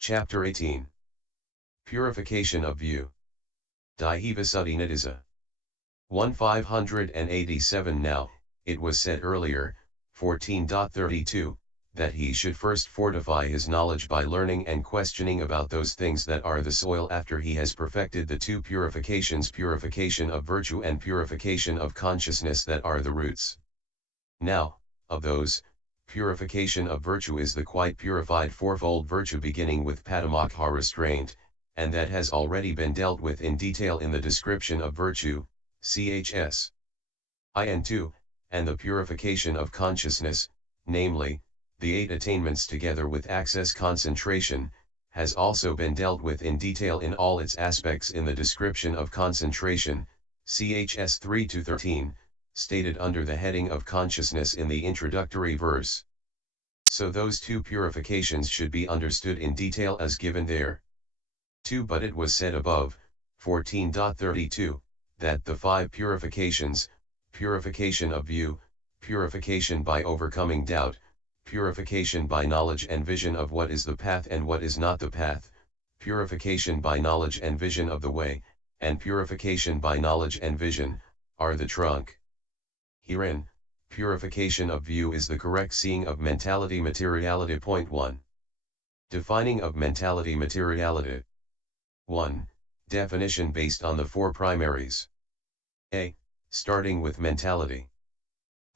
Chapter 18. Purification of View. Visuddhimagga. 1587. Now, it was said earlier, 14.32, that he should first fortify his knowledge by learning and questioning about those things that are the soil after he has perfected the two purifications, purification of virtue and purification of consciousness, that are the roots. Now, of those, purification of virtue is the quite purified fourfold virtue beginning with Padamokha restraint, and that has already been dealt with in detail in the description of virtue, chs. in2, and the purification of consciousness, namely, the 8 attainments together with access concentration, has also been dealt with in detail in all its aspects in the description of concentration, chs 3-13, stated under the heading of consciousness in the introductory verse. So those two purifications should be understood in detail as given there. 2. But it was said above, 14.32, that the 5 purifications, purification of view, purification by overcoming doubt, purification by knowledge and vision of what is the path and what is not the path, purification by knowledge and vision of the way, and purification by knowledge and vision, are the trunk. Herein, purification of view is the correct seeing of mentality materiality. Point 1. Defining of mentality materiality. 1. Definition based on the 4 primaries. A. Starting with mentality.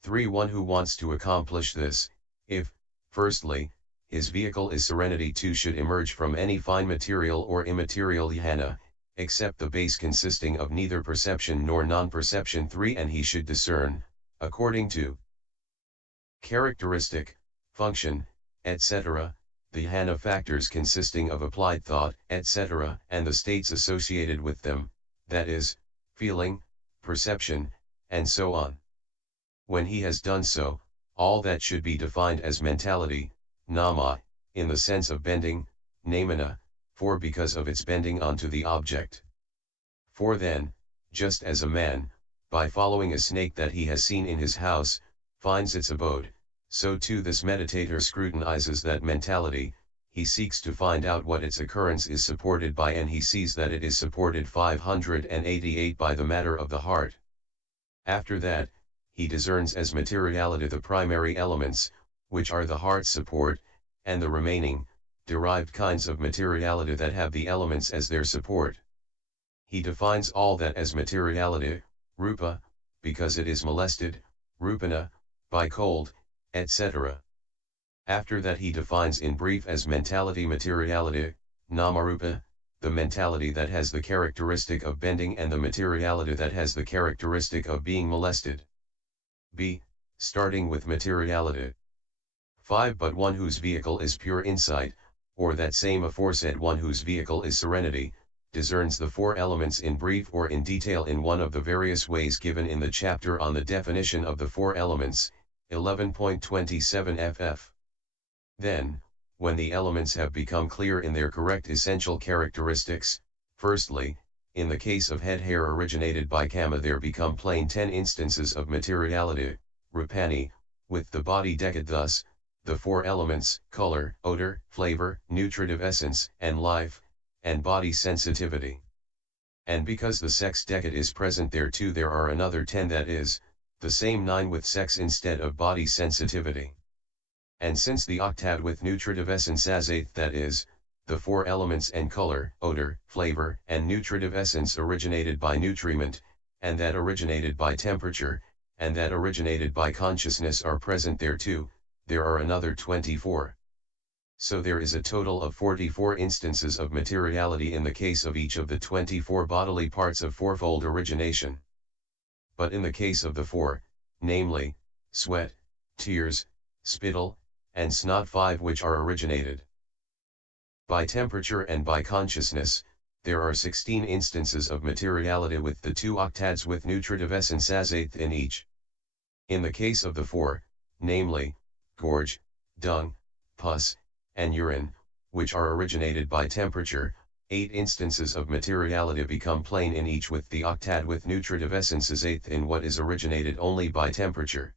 3. One who wants to accomplish this, if, firstly, his vehicle is serenity, 2 should emerge from any fine material or immaterial jhana, except the base consisting of neither perception nor non-perception. 3. And he should discern, according to characteristic, function, etc., the jhana factors consisting of applied thought, etc., and the states associated with them, that is, feeling, perception, and so on. When he has done so, all that should be defined as mentality, nama, in the sense of bending, namana, for because of its bending onto the object. For then, just as a man, by following a snake that he has seen in his house, finds its abode, so too this meditator scrutinizes that mentality, he seeks to find out what its occurrence is supported by, and he sees that it is supported 588 by the matter of the heart. After that, he discerns as materiality the primary elements, which are the heart's support, and the remaining, derived kinds of materiality that have the elements as their support. He defines all that as materiality, rupa, because it is molested, rupana, by cold, etc. After that he defines in brief as mentality materiality, namarupa, the mentality that has the characteristic of bending and the materiality that has the characteristic of being molested. B. Starting with materiality. 5. But one whose vehicle is pure insight, or that same aforesaid one whose vehicle is serenity, discerns the 4 elements in brief or in detail in one of the various ways given in the chapter on the definition of the 4 elements, 11.27 ff. Then, when the elements have become clear in their correct essential characteristics, firstly, in the case of head hair originated by kama there become plain 10 instances of materiality, rupani, with the body decad, thus, the 4 elements, color, odor, flavor, nutritive essence, and life, and body sensitivity. And because the sex decad is present there too, there are another 10, that is, the same 9 with sex instead of body sensitivity. And since the octad with nutritive essence as 8th, that is, the 4 elements and color, odor, flavor, and nutritive essence originated by nutriment, and that originated by temperature, and that originated by consciousness are present there too, there are another 24. So there is a total of 44 instances of materiality in the case of each of the 24 bodily parts of fourfold origination. But in the case of the 4, namely, sweat, tears, spittle, and snot, 5 which are originated by temperature and by consciousness, there are 16 instances of materiality with the 2 octads with nutritive essence as 8th in each. In the case of the 4, namely, gorge, dung, pus, and urine, which are originated by temperature, 8 instances of materiality become plain in each with the octad with nutritive essence as 8th in what is originated only by temperature.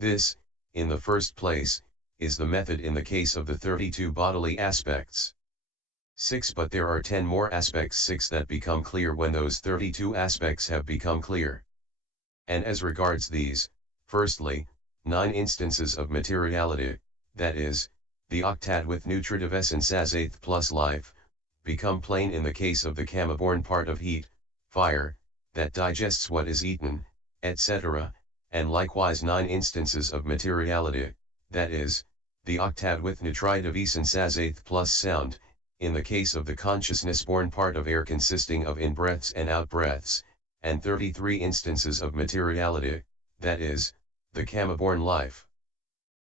This, in the first place, is the method in the case of the 32 bodily aspects. 6. But there are 10 more aspects 6 that become clear when those 32 aspects have become clear. And as regards these, firstly, 9 instances of materiality, that is, the octad with nutritive essence as eighth plus life, become plain in the case of the kama-born part of heat, fire, that digests what is eaten, etc., and likewise 9 instances of materiality, that is, the octad with nutritive essence as eighth plus sound, in the case of the consciousness-born part of air consisting of in-breaths and out-breaths, and 33 instances of materiality, that is, the kama-born life.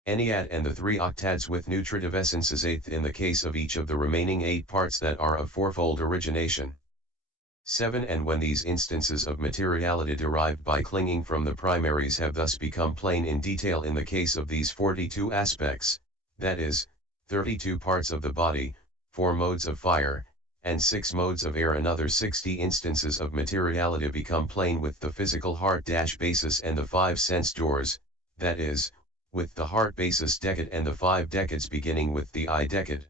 Ennead and the 3 octads with nutritive essence as eighth in the case of each of the remaining 8 parts that are of fourfold origination. 7. And when these instances of materiality derived by clinging from the primaries have thus become plain in detail in the case of these 42 aspects, that is, 32 parts of the body, 4 modes of fire, and 6 modes of air, another 60 instances of materiality become plain with the physical heart-basis and the 5 sense doors, that is, with the heart-basis decade and the 5 decades beginning with the eye decade.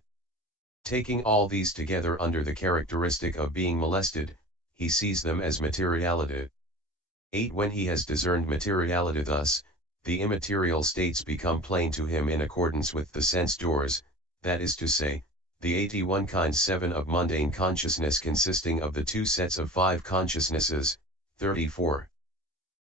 Taking all these together under the characteristic of being molested, he sees them as materiality. 8. When he has discerned materiality thus, the immaterial states become plain to him in accordance with the sense doors, that is to say, the 81 kinds 7 of mundane consciousness consisting of the 2 sets of 5 consciousnesses, 34,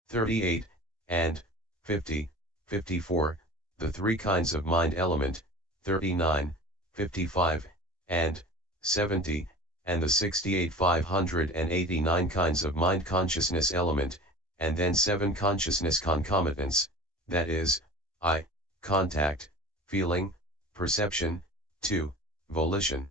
38, and 50, 54, the 3 kinds of mind element, 39, 55, and 70, and the 68 589 kinds of mind consciousness element, and then 7 consciousness concomitants, that is, eye, contact, feeling, perception, 2, volition,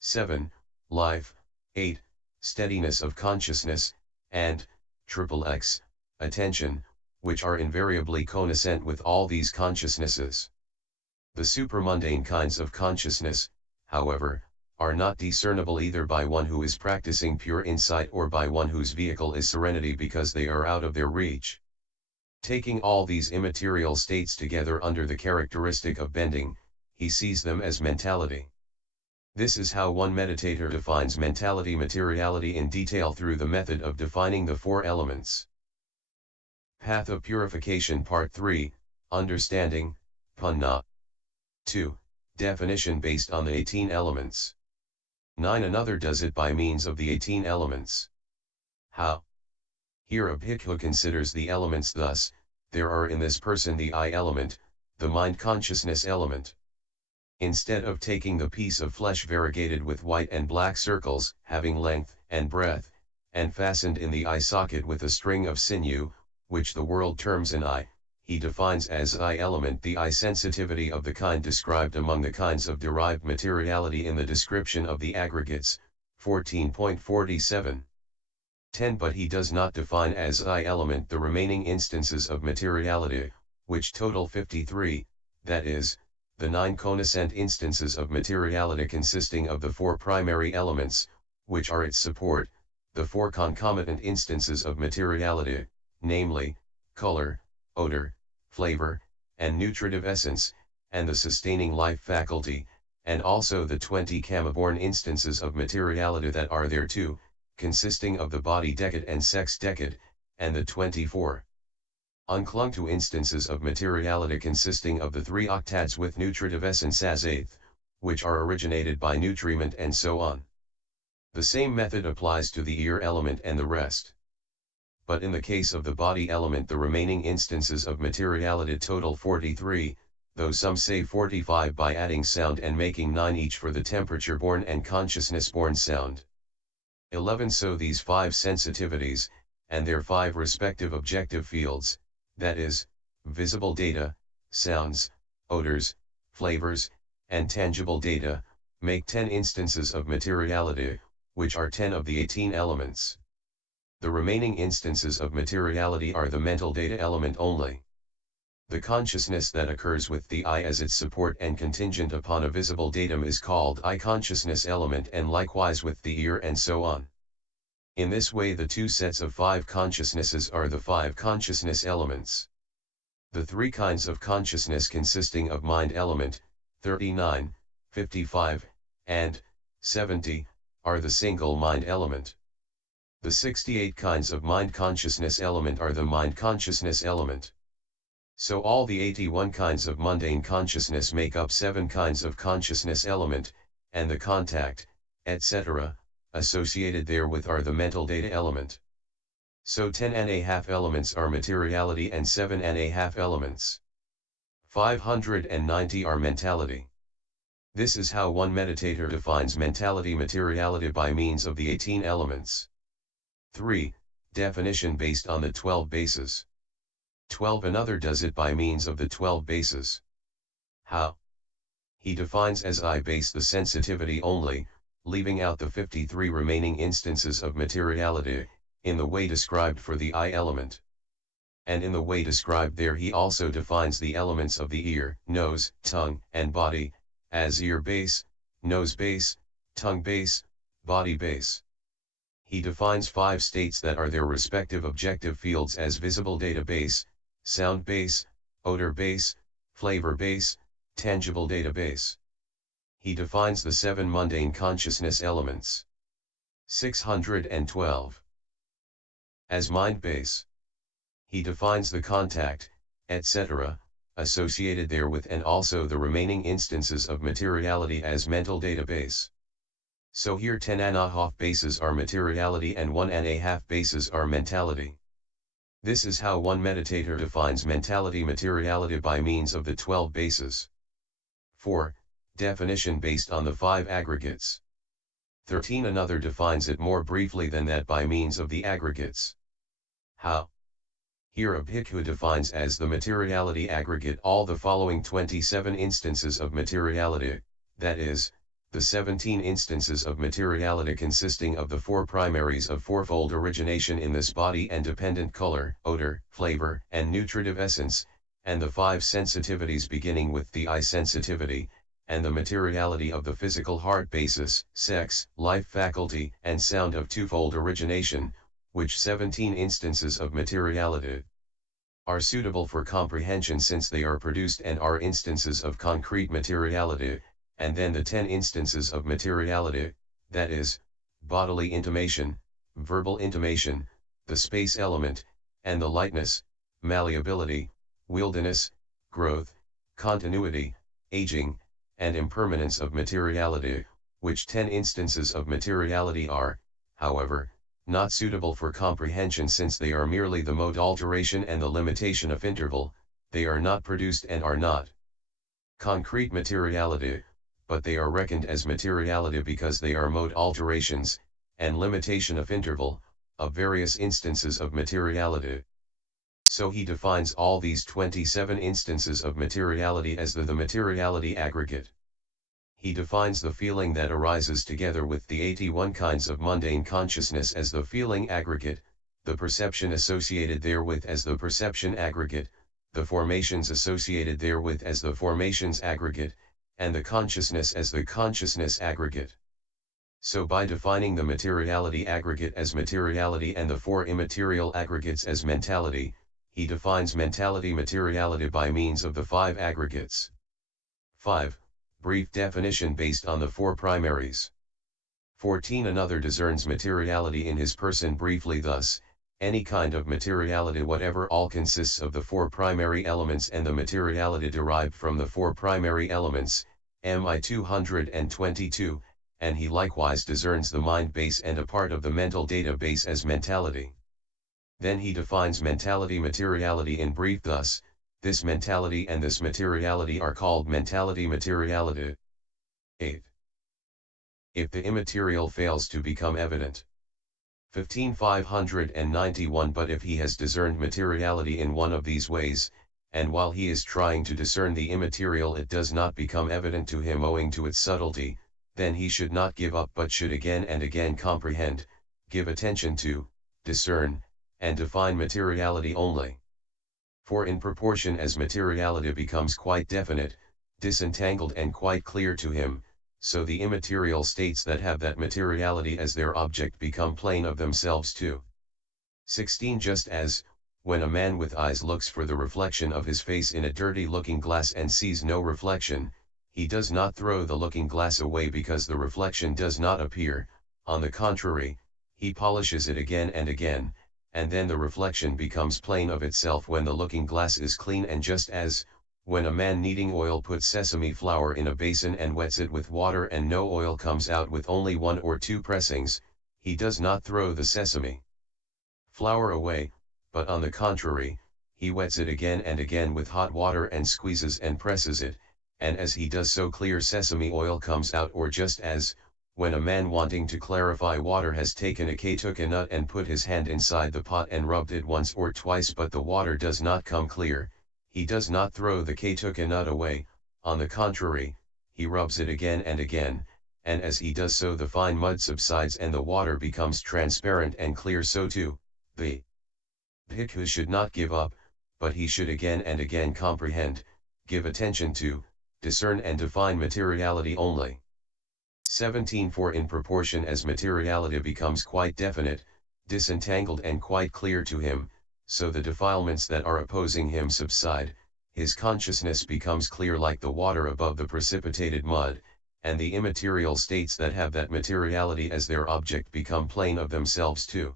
7, life, 8, steadiness of consciousness, and, XXX, attention, which are invariably cognizant with all these consciousnesses. The supramundane kinds of consciousness, however, are not discernible either by one who is practicing pure insight or by one whose vehicle is serenity because they are out of their reach. Taking all these immaterial states together under the characteristic of bending, he sees them as mentality. This is how one meditator defines mentality materiality in detail through the method of defining the 4 elements. Path of Purification Part 3, Understanding, Punna. 2. Definition based on the 18 elements. 9. Another does it by means of the 18 elements. How? Here a bhikkhu considers the elements thus: there are in this person the eye element, the mind consciousness element. Instead of taking the piece of flesh variegated with white and black circles, having length and breadth, and fastened in the eye socket with a string of sinew, which the world terms an eye, he defines as eye element the eye sensitivity of the kind described among the kinds of derived materiality in the description of the aggregates, 14.47. 10. But he does not define as eye element the remaining instances of materiality, which total 53, that is, the 9 cognizant instances of materiality consisting of the 4 primary elements, which are its support, the 4 concomitant instances of materiality, namely, color, odor, flavor, and nutritive essence, and the sustaining life faculty, and also the 20 kama-born instances of materiality that are there too, consisting of the body decade and sex decade, and the 24 unclung to instances of materiality consisting of the 3 octads with nutritive essence as eighth, which are originated by nutriment and so on. The same method applies to the ear element and the rest. But in the case of the body element the remaining instances of materiality total 43, though some say 45 by adding sound and making 9 each for the temperature-born and consciousness-born sound. 11. So these 5 sensitivities, and their 5 respective objective fields, that is, visible data, sounds, odors, flavors, and tangible data, make 10 instances of materiality, which are 10 of the 18 elements. The remaining instances of materiality are the mental data element only. The consciousness that occurs with the eye as its support and contingent upon a visible datum is called eye consciousness element, and likewise with the ear and so on. In this way the 2 sets of 5 consciousnesses are the 5 consciousness elements. The 3 kinds of consciousness consisting of mind element, 39, 55, and 70, are the single mind element. The 68 kinds of mind consciousness element are the mind consciousness element. So all the 81 kinds of mundane consciousness make up 7 kinds of consciousness element, and the contact, etc., associated therewith are the mental data element. So 10.5 elements are materiality and 7.5 elements. 590 are mentality. This is how one meditator defines mentality materiality by means of the 18 elements. 3. Definition based on the 12 bases. 12. Another does it by means of the 12 bases. How? He defines as I base the sensitivity only, leaving out the 53 remaining instances of materiality, in the way described for the I element. And in the way described there he also defines the elements of the ear, nose, tongue, and body, as ear base, nose base, tongue base, body base. He defines 5 states that are their respective objective fields as visible data base, sound base, odor base, flavor base, tangible data base. He defines the 7 mundane consciousness elements. 612. As mind base. He defines the contact, etc., associated therewith and also the remaining instances of materiality as mental database. So here 10.5 bases are materiality and 1.5 bases are mentality. This is how one meditator defines mentality materiality by means of the 12 bases. 4. Definition based on the 5 aggregates. 13. Another defines it more briefly than that by means of the aggregates. How? Here a bhikkhu defines as the materiality aggregate all the following 27 instances of materiality, that is, the 17 instances of materiality consisting of the 4 primaries of fourfold origination in this body and dependent color, odor, flavor, and nutritive essence, and the 5 sensitivities beginning with the eye sensitivity, and the materiality of the physical heart basis, sex, life faculty, and sound of twofold origination, which 17 instances of materiality are suitable for comprehension since they are produced and are instances of concrete materiality, and then the 10 instances of materiality, that is, bodily intimation, verbal intimation, the space element, and the lightness, malleability, wieldiness, growth, continuity, aging, and impermanence of materiality, which 10 instances of materiality are, however, not suitable for comprehension since they are merely the mode alteration and the limitation of interval, they are not produced and are not concrete materiality, but they are reckoned as materiality because they are mode alterations, and limitation of interval, of various instances of materiality. So he defines all these 27 instances of materiality as the materiality aggregate. He defines the feeling that arises together with the 81 kinds of mundane consciousness as the feeling aggregate, the perception associated therewith as the perception aggregate, the formations associated therewith as the formations aggregate, and the consciousness as the consciousness aggregate. So by defining the materiality aggregate as materiality and the 4 immaterial aggregates as mentality, he defines mentality materiality by means of the 5 aggregates. 5. Brief definition based on the 4 primaries. 14. Another discerns materiality in his person briefly thus, any kind of materiality whatever all consists of the 4 primary elements and the materiality derived from the 4 primary elements, MI 222, and he likewise discerns the mind base and a part of the mental data base as mentality. Then he defines mentality materiality in brief thus, this mentality and this materiality are called mentality materiality. 8. If the immaterial fails to become evident. 15. 591. But if he has discerned materiality in one of these ways, and while he is trying to discern the immaterial it does not become evident to him owing to its subtlety, then he should not give up but should again and again comprehend, give attention to, discern, and define materiality only. For in proportion as materiality becomes quite definite, disentangled and quite clear to him, so the immaterial states that have that materiality as their object become plain of themselves too. 16. Just as, when a man with eyes looks for the reflection of his face in a dirty looking glass and sees no reflection, he does not throw the looking glass away because the reflection does not appear, on the contrary, he polishes it again and again, and then the reflection becomes plain of itself when the looking glass is clean. And just as, when a man kneading oil puts sesame flour in a basin and wets it with water and no oil comes out with only 1 or 2 pressings, he does not throw the sesame flour away, but on the contrary, he wets it again and again with hot water and squeezes and presses it, and as he does so clear sesame oil comes out. Or just as, when a man wanting to clarify water has taken a katuka nut and put his hand inside the pot and rubbed it once or twice but the water does not come clear, he does not throw the katuka nut away, on the contrary, he rubs it again and again, and as he does so the fine mud subsides and the water becomes transparent and clear. So too, the bhikkhu should not give up, but he should again and again comprehend, give attention to, discern and define materiality only. 17. For in proportion as materiality becomes quite definite, disentangled and quite clear to him, so the defilements that are opposing him subside, his consciousness becomes clear like the water above the precipitated mud, and the immaterial states that have that materiality as their object become plain of themselves too.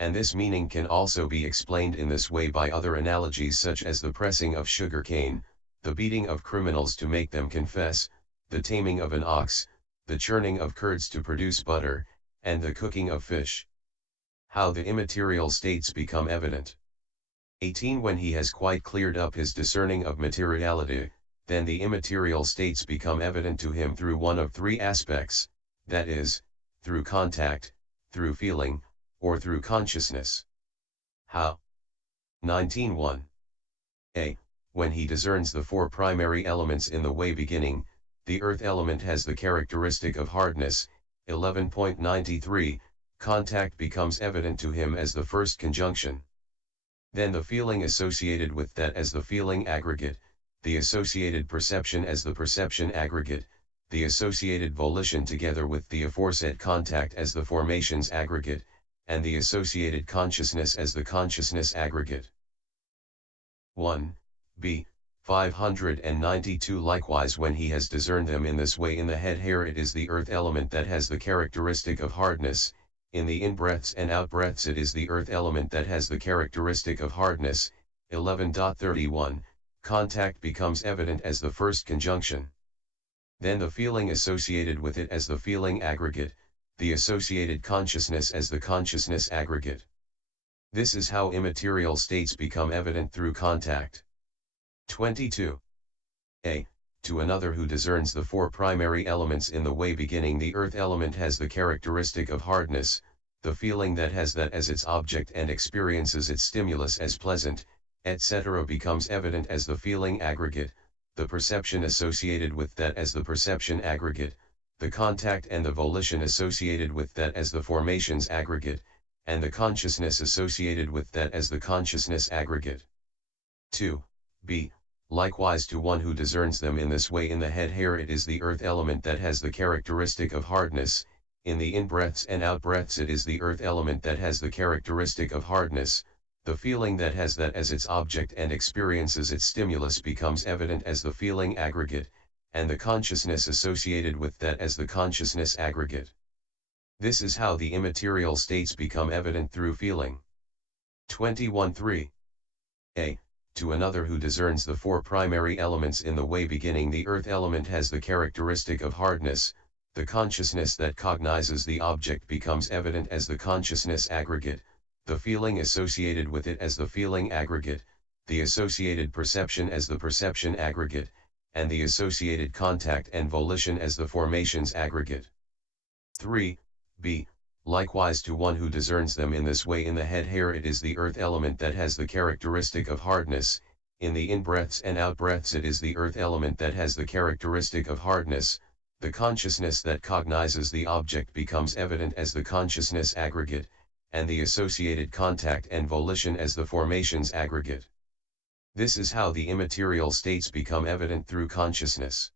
And this meaning can also be explained in this way by other analogies such as the pressing of sugar cane, the beating of criminals to make them confess, the taming of an ox, the churning of curds to produce butter, and the cooking of fish. How the immaterial states become evident. 18. When he has quite cleared up his discerning of materiality, then the immaterial states become evident to him through one of 3 aspects, that is, through contact, through feeling, or through consciousness. How? 19.1. A. When he discerns the 4 primary elements in the way beginning, the earth element has the characteristic of hardness. 11.93, contact becomes evident to him as the first conjunction. Then the feeling associated with that as the feeling aggregate, the associated perception as the perception aggregate, the associated volition together with the aforesaid contact as the formations aggregate, and the associated consciousness as the consciousness aggregate. 1. B. 592. Likewise, when he has discerned them in this way in the head hair, it is the earth element that has the characteristic of hardness. In the in-breaths and out-breaths, it is the earth element that has the characteristic of hardness. 11.31, contact becomes evident as the first conjunction. Then the feeling associated with it as the feeling aggregate, the associated consciousness as the consciousness aggregate. This is how immaterial states become evident through contact. 22. A. To another who discerns the 4 primary elements in the way beginning, the earth element has the characteristic of hardness, the feeling that has that as its object and experiences its stimulus as pleasant, etc. becomes evident as the feeling aggregate, the perception associated with that as the perception aggregate, the contact and the volition associated with that as the formations aggregate, and the consciousness associated with that as the consciousness aggregate. 2. B. Likewise, to one who discerns them in this way in the head hair, it is the earth element that has the characteristic of hardness. In the in-breaths and out-breaths, it is the earth element that has the characteristic of hardness, the feeling that has that as its object and experiences its stimulus becomes evident as the feeling aggregate, and the consciousness associated with that as the consciousness aggregate. This is how the immaterial states become evident through feeling. 21.3. A. To another who discerns the 4 primary elements in the way beginning, the earth element has the characteristic of hardness, the consciousness that cognizes the object becomes evident as the consciousness aggregate, the feeling associated with it as the feeling aggregate, the associated perception as the perception aggregate, and the associated contact and volition as the formations aggregate. 3. B. Likewise, to one who discerns them in this way in the head hair, it is the earth element that has the characteristic of hardness. In the in-breaths and out-breaths, it is the earth element that has the characteristic of hardness, the consciousness that cognizes the object becomes evident as the consciousness aggregate, and the associated contact and volition as the formations aggregate. This is how the immaterial states become evident through consciousness.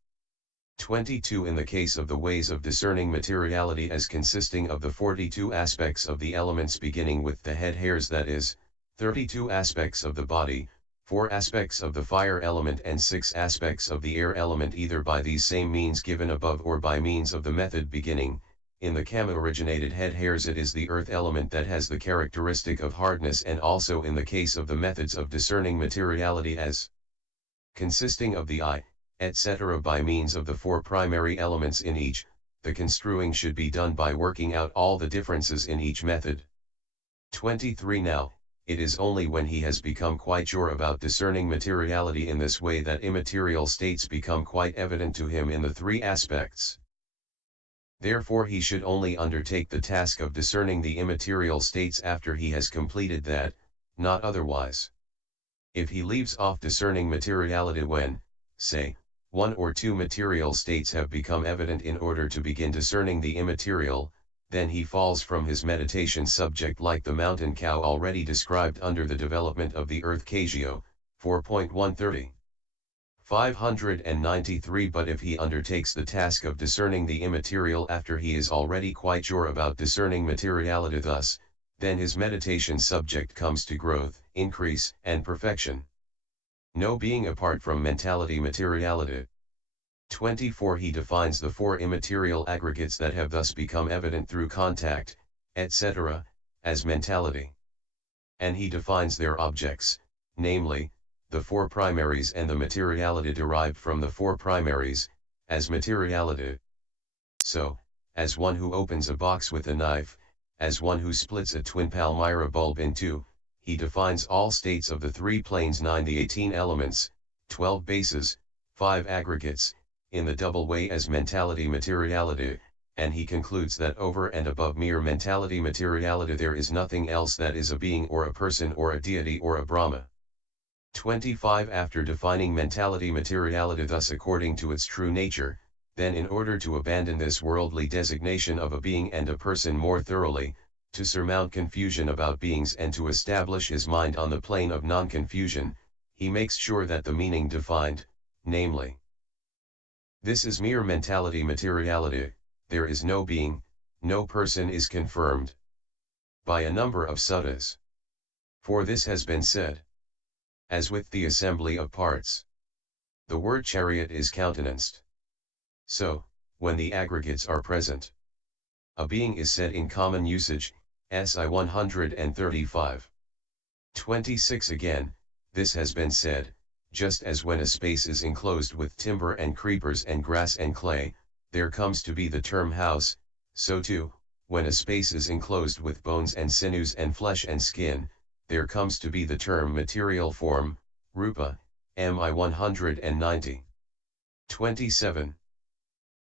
22. In the case of the ways of discerning materiality as consisting of the 42 aspects of the elements beginning with the head hairs, that is, 32 aspects of the body, 4 aspects of the fire element and 6 aspects of the air element, either by these same means given above or by means of the method beginning. In the Kama-originated head hairs it is the earth element that has the characteristic of hardness, and also in the case of the methods of discerning materiality as consisting of the eye, etc. by means of the 4 primary elements in each. The construing should be done by working out all the differences in each method. 23. Now, it is only when he has become quite sure about discerning materiality in this way that immaterial states become quite evident to him in the 3 aspects. Therefore he should only undertake the task of discerning the immaterial states after he has completed that, not otherwise. If he leaves off discerning materiality when, say, 1 or 2 material states have become evident in order to begin discerning the immaterial, then he falls from his meditation subject like the mountain cow already described under the development of the earth Kagyo, 4.130. 593. But if he undertakes the task of discerning the immaterial after he is already quite sure about discerning materiality thus, then his meditation subject comes to growth, increase, and perfection. No being apart from mentality materiality. 24. He defines the 4 immaterial aggregates that have thus become evident through contact, etc., as mentality. And he defines their objects, namely, the 4 primaries and the materiality derived from the 4 primaries, as materiality. So, as one who opens a box with a knife, as one who splits a twin palmyra bulb in 2, he defines all states of the 3 planes 9 the 18 elements, 12 bases, 5 aggregates, in the double way as mentality materiality, and he concludes that over and above mere mentality materiality there is nothing else that is a being or a person or a deity or a Brahma. 25. After defining mentality materiality thus according to its true nature, then in order to abandon this worldly designation of a being and a person more thoroughly, to surmount confusion about beings and to establish his mind on the plane of non-confusion, he makes sure that the meaning defined, namely, this is mere mentality materiality, there is no being, no person is confirmed by a number of suttas. For this has been said. As with the assembly of parts, the word chariot is countenanced. So, when the aggregates are present, a being is said in common usage, SI 135. 26. Again, this has been said, just as when a space is enclosed with timber and creepers and grass and clay, there comes to be the term house, so too, when a space is enclosed with bones and sinews and flesh and skin, there comes to be the term material form, rupa, MI 190. 27.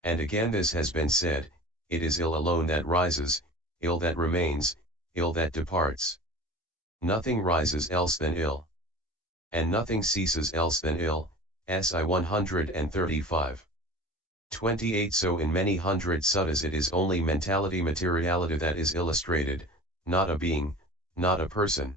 And again this has been said, it is ill alone that rises, ill that remains, ill that departs. Nothing rises else than ill. And nothing ceases else than ill, SI 135. 28. So in many hundred suttas it is only mentality materiality that is illustrated, not a being, not a person.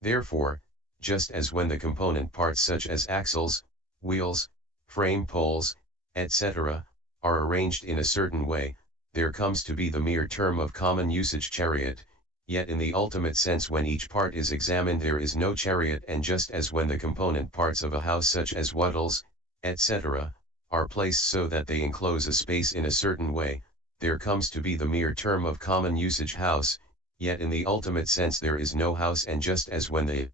Therefore, just as when the component parts such as axles, wheels, frame poles, etc., are arranged in a certain way, there comes to be the mere term of common usage chariot, yet in the ultimate sense when each part is examined there is no chariot, and just as when the component parts of a house such as wattles, etc., are placed so that they enclose a space in a certain way, there comes to be the mere term of common usage house, yet in the ultimate sense there is no house, and just as when the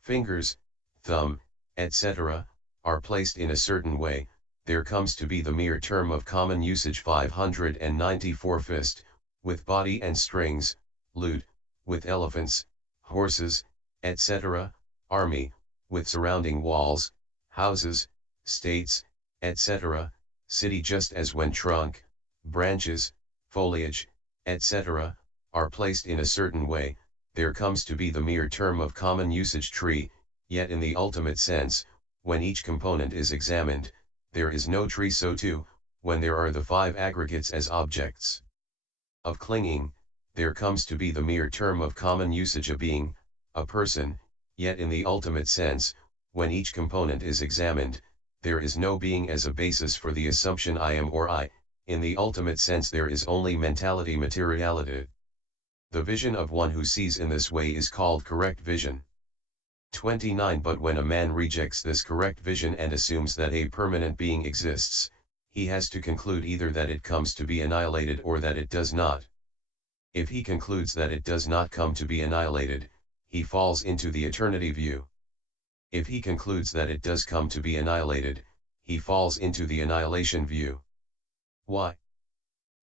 fingers, thumb, etc., are placed in a certain way, there comes to be the mere term of common usage 594 fist, with body and strings, lute, with elephants, horses, etc., army, with surrounding walls, houses, states, etc., city, just as when trunk, branches, foliage, etc., are placed in a certain way, there comes to be the mere term of common usage tree, yet in the ultimate sense, when each component is examined, there is no tree. So too, when there are the 5 aggregates as objects of clinging, there comes to be the mere term of common usage a being, a person, yet in the ultimate sense, when each component is examined, there is no being as a basis for the assumption I am or I, in the ultimate sense there is only mentality materiality. The vision of one who sees in this way is called correct vision. 29 But when a man rejects this correct vision and assumes that a permanent being exists, he has to conclude either that it comes to be annihilated or that it does not. If he concludes that it does not come to be annihilated, he falls into the eternity view. If he concludes that it does come to be annihilated, he falls into the annihilation view. Why?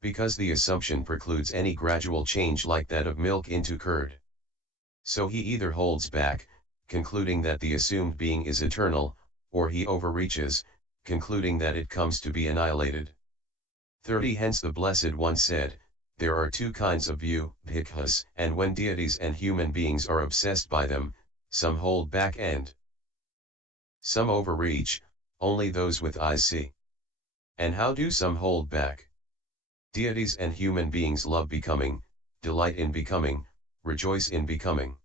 Because the assumption precludes any gradual change like that of milk into curd. So he either holds back, concluding that the assumed being is eternal, or he overreaches, concluding that it comes to be annihilated. 30 Hence the Blessed One said, there are two kinds of view, bhikkhus, and when deities and human beings are obsessed by them, some hold back and some overreach, only those with eyes see. And how do some hold back? Deities and human beings love becoming, delight in becoming, rejoice in becoming.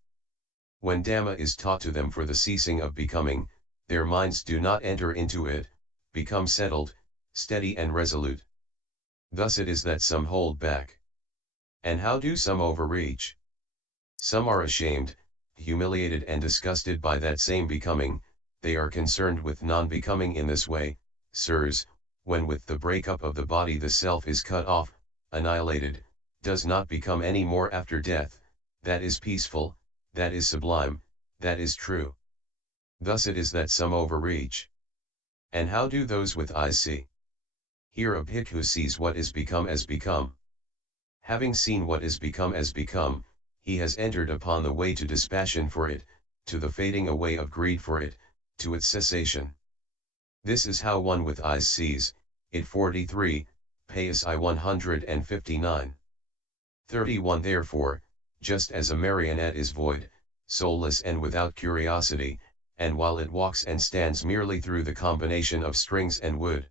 When Dhamma is taught to them for the ceasing of becoming, their minds do not enter into it, become settled, steady and resolute. Thus it is that some hold back. And how do some overreach? Some are ashamed, humiliated and disgusted by that same becoming. They are concerned with non-becoming in this way, sirs, when with the breakup of the body the self is cut off, annihilated, does not become any more after death, that is peaceful, that is sublime, that is true. Thus it is that some overreach. And how do those with eyes see? Here a bhikkhu sees what is become as become. Having seen what is become as become, he has entered upon the way to dispassion for it, to the fading away of greed for it, to its cessation. This is how one with eyes sees it. 43, Payas I 159. 31 Therefore, just as a marionette is void, soulless and without curiosity, and while it walks and stands merely through the combination of strings and wood.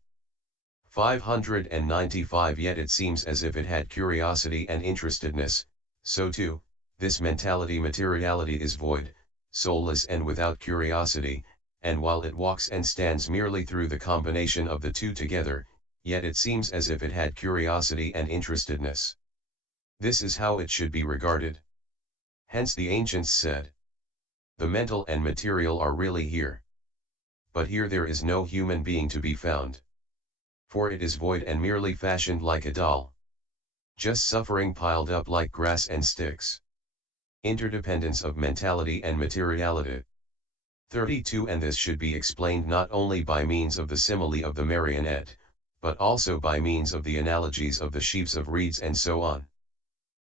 595 Yet it seems as if it had curiosity and interestedness, so too, this mentality materiality is void, soulless and without curiosity, and while it walks and stands merely through the combination of the two together, yet it seems as if it had curiosity and interestedness. This is how it should be regarded. Hence the ancients said, the mental and material are really here. But here there is no human being to be found. For it is void and merely fashioned like a doll. Just suffering piled up like grass and sticks. Interdependence of mentality and materiality. 32 And this should be explained not only by means of the simile of the marionette, but also by means of the analogies of the sheaves of reeds and so on.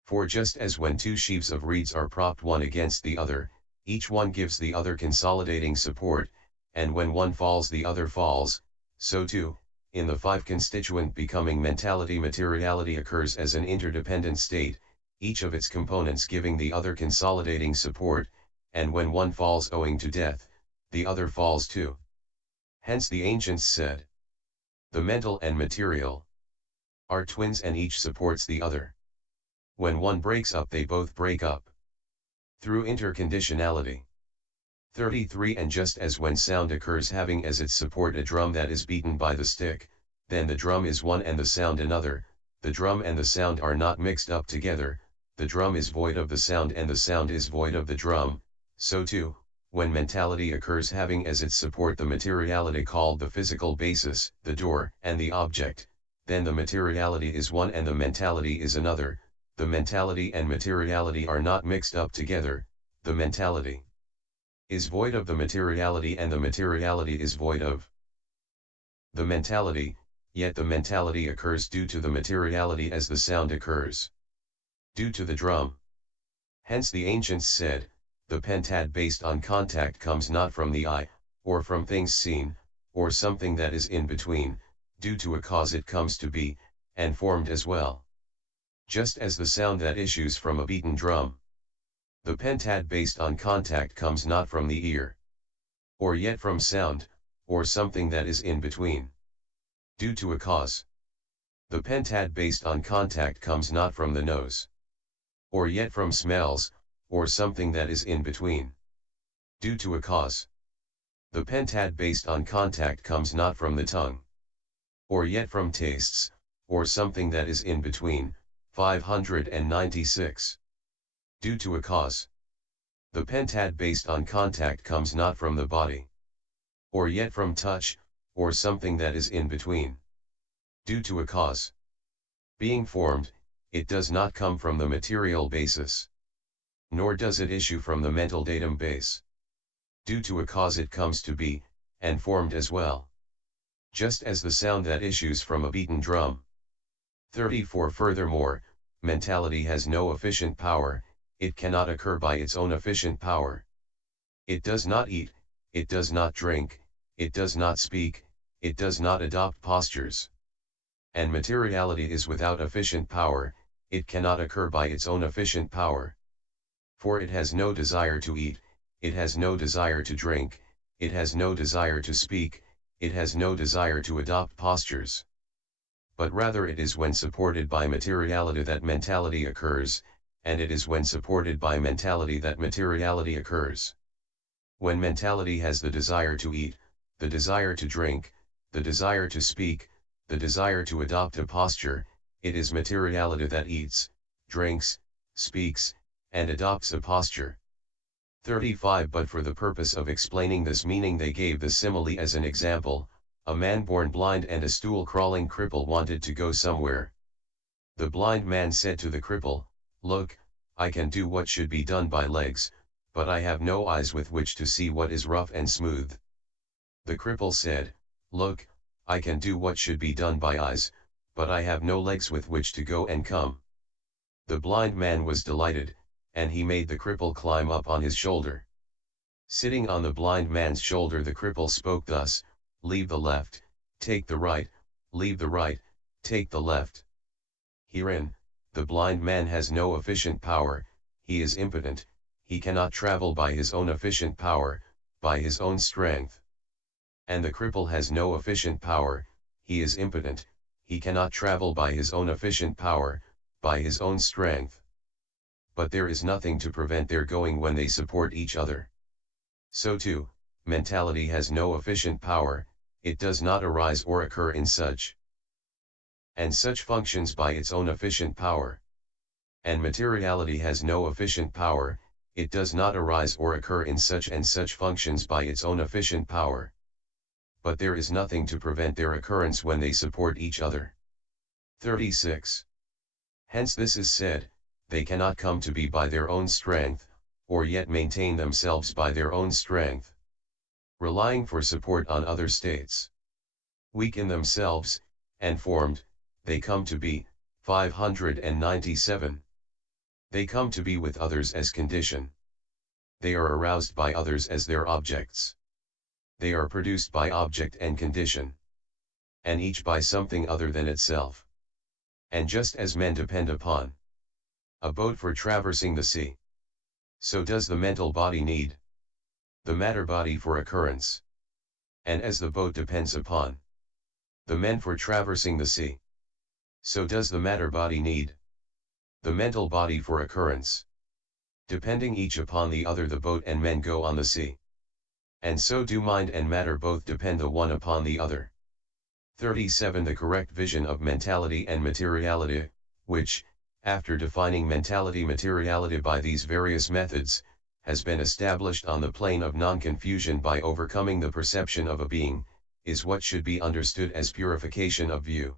For just as when two sheaves of reeds are propped one against the other, each one gives the other consolidating support, and when one falls the other falls, so too, in the five constituent becoming mentality materiality occurs as an interdependent state, each of its components giving the other consolidating support, and when one falls owing to death, the other falls too. Hence the ancients said, the mental and material are twins and each supports the other. When one breaks up they both break up. Through interconditionality. 33 And just as when sound occurs having as its support a drum that is beaten by the stick, then the drum is one and the sound another, the drum and the sound are not mixed up together, the drum is void of the sound and the sound is void of the drum, so too, when mentality occurs having as its support the materiality called the physical basis, the door, and the object, then the materiality is one and the mentality is another, the mentality and materiality are not mixed up together, the mentality is void of the materiality and the materiality is void of the mentality, yet the mentality occurs due to the materiality as the sound occurs due to the drum. Hence the ancients said, the pentad based on contact comes not from the eye, or from things seen, or something that is in between, due to a cause it comes to be, and formed as well. Just as the sound that issues from a beaten drum. The pentad based on contact comes not from the ear, or yet from sound, or something that is in between, due to a cause. The pentad based on contact comes not from the nose, or yet from smells, or something that is in between, due to a cause. The pentad based on contact comes not from the tongue, or yet from tastes, or something that is in between. 596. Due to a cause. The pentad based on contact comes not from the body, or yet from touch, or something that is in between. Due to a cause being formed, it does not come from the material basis, nor does it issue from the mental datum base. Due to a cause it comes to be, and formed as well. Just as the sound that issues from a beaten drum. 34. Furthermore, mentality has no efficient power, it cannot occur by its own efficient power. It does not eat, it does not drink, it does not speak, it does not adopt postures. And materiality is without efficient power, it cannot occur by its own efficient power. For it has no desire to eat, it has no desire to drink, it has no desire to speak, it has no desire to adopt postures. But rather it is when supported by materiality that mentality occurs, and it is when supported by mentality that materiality occurs. When mentality has the desire to eat, the desire to drink, the desire to speak, the desire to adopt a posture, it is materiality that eats, drinks, speaks, and adopts a posture. 35. But for the purpose of explaining this meaning they gave the simile as an example. A man born blind and a stool-crawling cripple wanted to go somewhere. The blind man said to the cripple, "Look, I can do what should be done by legs, but I have no eyes with which to see what is rough and smooth." The cripple said, "Look, I can do what should be done by eyes, but I have no legs with which to go and come." The blind man was delighted, and he made the cripple climb up on his shoulder. Sitting on the blind man's shoulder the cripple spoke thus, "Leave the left, take the right, leave the right, take the left." Herein, the blind man has no efficient power, he is impotent, he cannot travel by his own efficient power, by his own strength. And the cripple has no efficient power, he is impotent, he cannot travel by his own efficient power, by his own strength. But there is nothing to prevent their going when they support each other. So too, mentality has no efficient power, it does not arise or occur in such and such functions by its own efficient power. And materiality has no efficient power, it does not arise or occur in such and such functions by its own efficient power. But there is nothing to prevent their occurrence when they support each other. 36. Hence this is said, they cannot come to be by their own strength, or yet maintain themselves by their own strength, relying for support on other states. Weak in themselves, and formed, they come to be. 597. They come to be with others as condition. They are aroused by others as their objects. They are produced by object and condition. And each by something other than itself. And just as men depend upon a boat for traversing the sea, so does the mental body need the matter body for occurrence. And as the boat depends upon the men for traversing the sea, so does the matter body need the mental body for occurrence. Depending each upon the other, the boat and men go on the sea. And so do mind and matter both depend the one upon the other. 37. The correct vision of mentality and materiality, which, after defining mentality-materiality by these various methods, has been established on the plane of non-confusion by overcoming the perception of a being, is what should be understood as purification of view.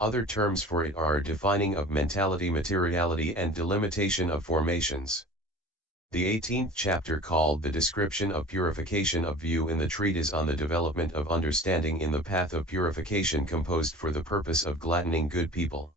Other terms for it are defining of mentality-materiality and delimitation of formations. The 18th chapter, called The Description of Purification of View in the Treatise on the Development of Understanding in the Path of Purification, composed for the purpose of gladdening good people.